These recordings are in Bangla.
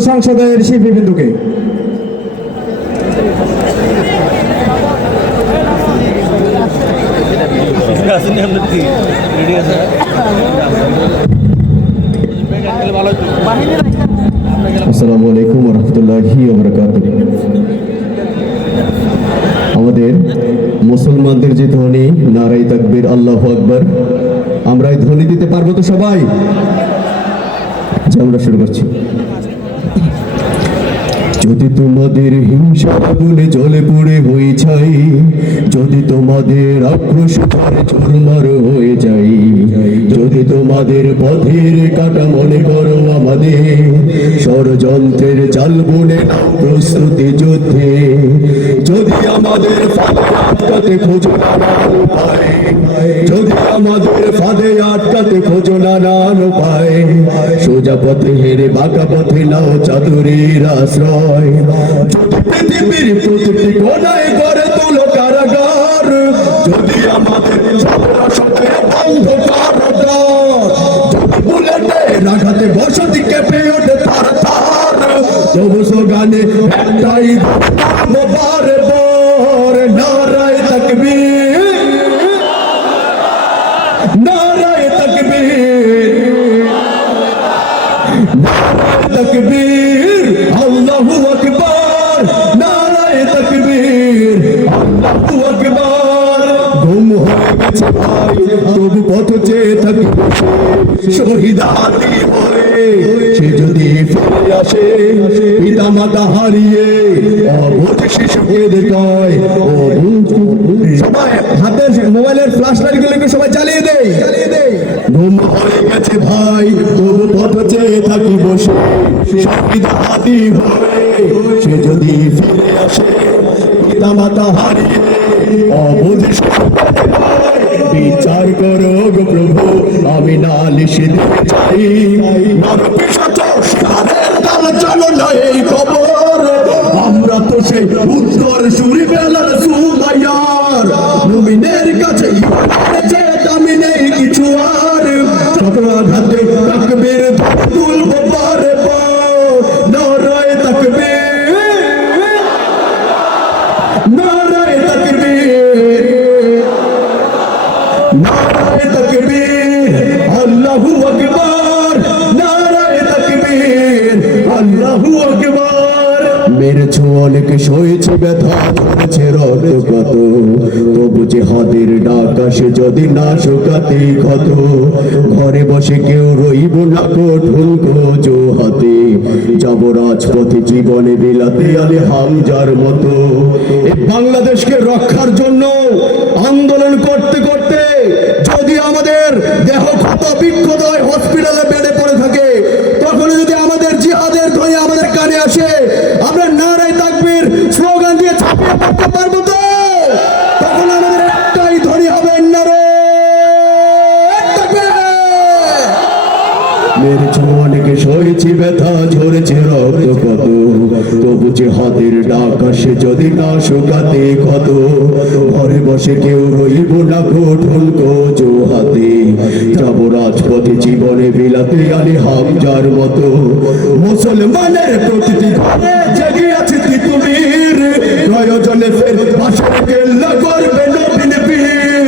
সংসদের আলাইকুম রহমতুল্লাহি আমাদের মুসলমানদের যে ধ্বনি নারাই তাকবীর, আল্লাহ আকবর আমরা এই ধ্বনি দিতে পারব তো সবাই? আমরা শুরু করছি। যদি তোমাদের হিংসা আগুনে জলে পড়ে হয়ে যাই যদি তোমাদের আক্রোশ করে চুরমার হয়ে যাই, যদি তোমাদের পথের কাটা মনে করো আমাদের, ষড়যন্ত্রের চাল বনে প্রস্তুতি যুদ্ধে, যদি আমাদের ফাঁদে আটকাতে খোঁজো যদি আমাদের ফাঁদে আটকাতে খোঁজো নানান উপায়, সোজা পথে হেরে বাঁকা পথে নাও চাতুরীর আশ্রয়। যদি পৃথিবীর প্রতিটি কোনায় গড়ে তুলো কারাগার। যদি আমাদের সর্বনাশকের অন্ধকার দ্বার, যদি বুলেটের আঘাতে বসতি কেঁপে ওঠে তার তার গানে একটাই বারে হয়ে ভাই তবু পথ চেয়ে থাকি শহীদ সে যদি ফিরে আসে, পিতা মাতা হারিয়ে শিশুকে দেখায় অবুঝ সবাই হাতের মোবাইলের ফ্ল্যাশ লাইট গুলোকে সবাই জ্বালিয়ে দেয়। জ্বালিয়ে দেয় ঘুম হয়ে গেছে ভাই, তবু পথ চেয়ে থাকি বসে। শহীদ হাতি হয়ে, সে যদি ফিরে আসে, পিতা মাতা হারিয়ে দেখায় বিচার করো গো প্রভু, আমি নালিশ দিতে চাই। চলো না খবর আমরা তো সেই উত্তর সুরি বেলার সুমাইয়ার মেরেছ অনেক সয়েছে ব্যথা, ধরেছে রক্ত কত তবু যে হাতের ডাক আসে যদি না শোকাতে ক্ষত। ঘরে বসে কেউ রইব না কঠোর গোজো হাতে যাব রাজপথে জীবনে বিলাতে আলে হামজার মতো। এ বাংলাদেশকে রক্ষার জন্য মেরেছ অনেকে সয়েছি ব্যথা, ঝরেছে রক্ত কত? তবু যে হাতের ডাক আসে যদি না শুকাতে কত? ঘরে বসে কেউ রইব না কঠোর কোজো হাতে যাব রাজপথে জীবনে বিলাতে আলে হামজার মতো। মুসলমানের প্রতিটি ঘরে জেগে আছে তিতুমির প্রয়োজনে ফের বাসর কেল্লা করবে নবীন বীর।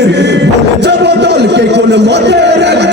যাব দলকে কোন মতের একজনের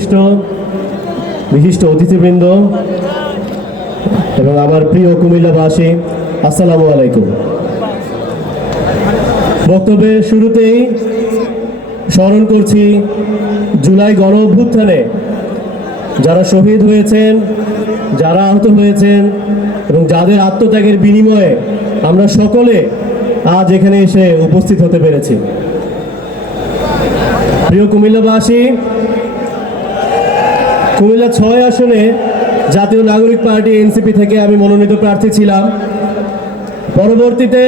উপবিষ্ট বিশিষ্ট অতিথিবৃন্দ এবং আমার প্রিয় কুমিল্লাবাসী, আসসালামু আলাইকুম। বক্তব্যের শুরুতেই স্মরণ করছি, জুলাই গণ অভ্যুত্থানে যারা শহীদ হয়েছেন, যারা আহত হয়েছেন এবং যাদের আত্মত্যাগের বিনিময়ে আমরা সকলে আজ এখানে এসে উপস্থিত হতে পেরেছি। প্রিয় কুমিল্লাবাসী কুমিল্লা ছয় আসনে জাতীয় নাগরিক পার্টি এনসিপি থেকে আমি মনোনীত প্রার্থী ছিলাম। পরবর্তীতে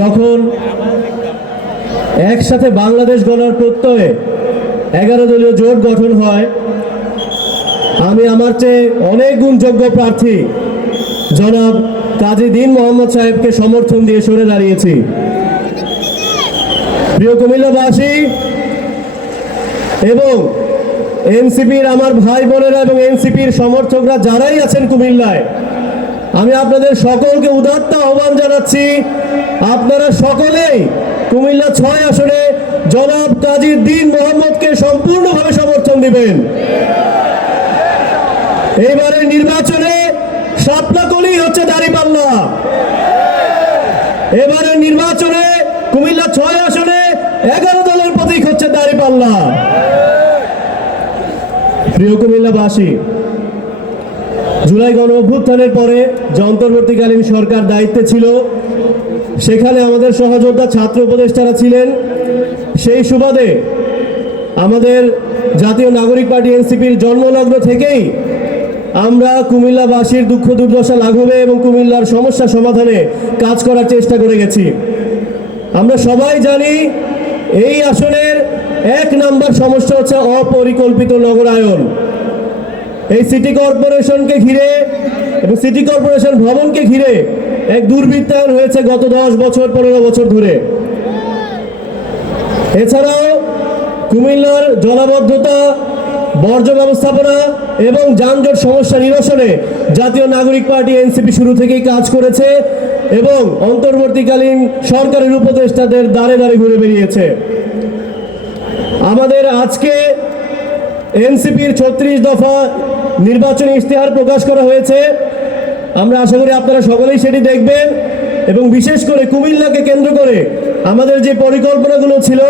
যখন একসাথে বাংলাদেশ গণার প্রত্যয়ে এগারো দলীয় জোট গঠন হয়, আমি আমার চেয়ে অনেক গুণ যোগ্য প্রার্থী জনাব কাজী দিন মোহাম্মদ সাহেবকে সমর্থন দিয়ে সরে দাঁড়িয়েছি। প্রিয় কুমিল্লাবাসী, এবং এনসিপির আমার ভাই বোনেরা এবং এনসিপির সমর্থকরা যারাই আছেন কুমিল্লায়, আমি আপনাদের সকলকে উদাত্ত আহ্বান জানাচ্ছি। আপনারা সকলেই কুমিল্লা ছয় আসনে জনাব কাজী দিন মোহাম্মদকে সম্পূর্ণভাবে সমর্থন দিবেন। এইবারের নির্বাচনে সাপলাকলি হচ্ছে দাঁড়িপাল্লা। এবারের নির্বাচনে কুমিল্লা ছয় আসনে এগারো দলের প্রতীক হচ্ছে দাঁড়িপাল্লা। প্রিয় কুমিল্লাবাসী, জুলাই গণ অভ্যুত্থানের পরে যে অন্তর্বর্তীকালীন সরকার দায়িত্বে ছিল, সেখানে আমাদের সহযোদ্ধা ছাত্র উপদেষ্টারা ছিলেন। সেই সুবাদে আমাদের জাতীয় নাগরিক পার্টি এনসিপির জন্মলগ্ন থেকেই আমরা কুমিল্লাবাসীর দুঃখ দুর্দশা লাঘবে এবং কুমিল্লার সমস্যা সমাধানে কাজ করার চেষ্টা করে গেছি। আমরা সবাই জানি এই আসনের এক নাম্বার সমস্যা হচ্ছে অপরিকল্পিত নগরায়ন। এই সিটি কর্পোরেশনকে ঘিরে এবং সিটি কর্পোরেশন ভবনকে ঘিরে এক দুর্বৃত্তায়ন হয়েছে গত দশ বছর, পনেরো বছর ধরে। এছাড়াও কুমিল্লার জলাবদ্ধতা, বর্জ্য ব্যবস্থাপনা এবং যানজট সমস্যা নিরসনে জাতীয় নাগরিক পার্টি এনসিপি শুরু থেকেই কাজ করেছে এবং অন্তর্বর্তীকালীন সরকারের উপদেষ্টাদের দাঁড়ে দাঁড়ে ঘুরে বেরিয়েছে। আমাদের আজকে এনসিপির ছত্রিশ দফা নির্বাচনী ইশতেহার প্রকাশ করা হয়েছে। আমরা আশা করি আপনারা সকলেই সেটি দেখবেন এবং বিশেষ করে কুমিল্লাকে কেন্দ্র করে আমাদের যে পরিকল্পনাগুলো ছিল,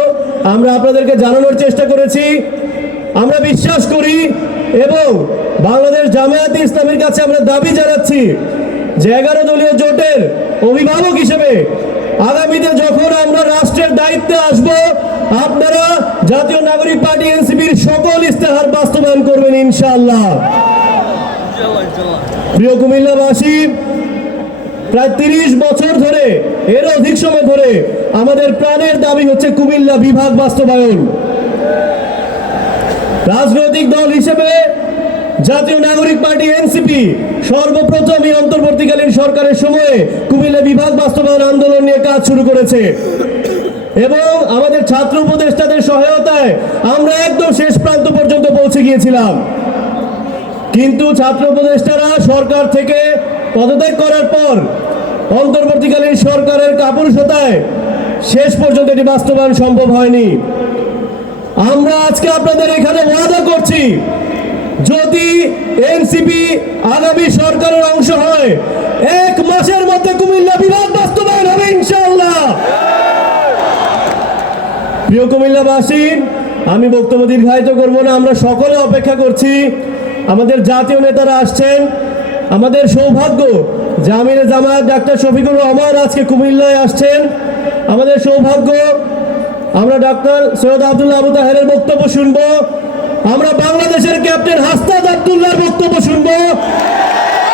আমরা আপনাদেরকে জানানোর চেষ্টা করেছি। আমরা বিশ্বাস করি এবং বাংলাদেশ জামায়াতে ইসলামের কাছে আমরা দাবি জানাচ্ছি যে এগারো দলীয় জোটের অভিভাবক হিসেবে আগামীতে যখন আমরা আপনারা জাতীয় নাগরিক পার্টি এনসিপির সকল ইস্তেহার বাস্তবায়ন করবেন ইনশাআল্লাহ। প্রিয় কুমিল্লাবাসী, প্রায় তিরিশ বছর ধরে, এর অধিক সময় ধরে আমাদের প্রাণের দাবি হচ্ছে কুমিল্লা বিভাগ বাস্তবায়ন। রাজনৈতিক দল হিসেবে জাতীয় নাগরিক পার্টি এনসিপি সর্বপ্রথম এই অন্তর্বর্তীকালীন সরকারের সময়ে কুমিল্লা বিভাগ বাস্তবায়ন আন্দোলন নিয়ে কাজ শুরু করেছে। এবং আমাদের ছাত্র উপদেষ্টাদের সহায়তায় আমরা একদম শেষ প্রান্ত পর্যন্ত পৌঁছে গিয়েছিলাম। কিন্তু ছাত্র উপদেষ্টারা সরকার থেকে পদত্যাগ করার পর অন্তর্বর্তীকালীন সরকারের কাপুরুষতায় শেষ পর্যন্ত এটি বাস্তবায়ন সম্ভব হয়নি। আমরা আজকে আপনাদের এখানে ওয়াদা করছি, যদি এনসিপি আগামী সরকারের অংশ হয়, এক মাসের মধ্যে কুমিল্লা বিভাগ বাস্তবায়ন হবে ইনশাআল্লাহ প্রিয় কুমিল্লাবাসী, আমি বক্তব্য দীর্ঘায়িত করব না, আমরা সকলে অপেক্ষা করছি। আমাদের জাতীয় নেতারা আসছেন। আমাদের সৌভাগ্য, জামিনে জামায়াত ডাক্তার শফিকুর রহমান আজকে কুমিল্লায় আসছেন। আমাদের সৌভাগ্য, আমরা ডাক্তার সৈয়দ আবদুল্লাহ আবু তাহেরের বক্তব্য শুনব। আমরা বাংলাদেশের ক্যাপ্টেন হাস্তাদ আব্দুল্লাহর বক্তব্য শুনব।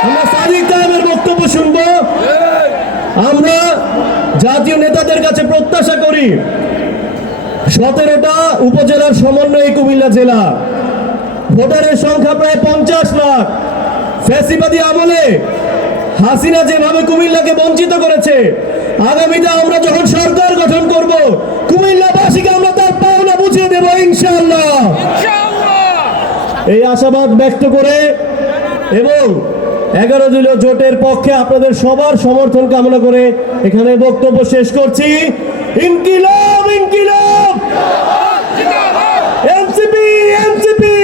আমরা সাদিক কায়েমের বক্তব্য শুনব। আমরা জাতীয় নেতাদের কাছে প্রত্যাশা করি সতেরোটা উপজেলার সমন্বয়ে কুমিল্লা জেলা। ভোটারের সংখ্যা প্রায় পঞ্চাশ লাখ। ফ্যাসিবাদী আমলে হাসিনা যেভাবে কুমিল্লাকে বঞ্চিত করেছে, আগামীতে আমরা যখন সরকার গঠন করব, কুমিল্লাবাসীকে আমরা তার পাওনা বুঝিয়ে দেবো, ইনশাআল্লাহ। এই আশাবাদ ব্যক্ত করে এবং এগারো দলীয় জোটের পক্ষে আপনাদের সবার সমর্থন কামনা করে এখানে বক্তব্য শেষ করছি। ইনকিলাব ইনকিলাব! NCP NCP!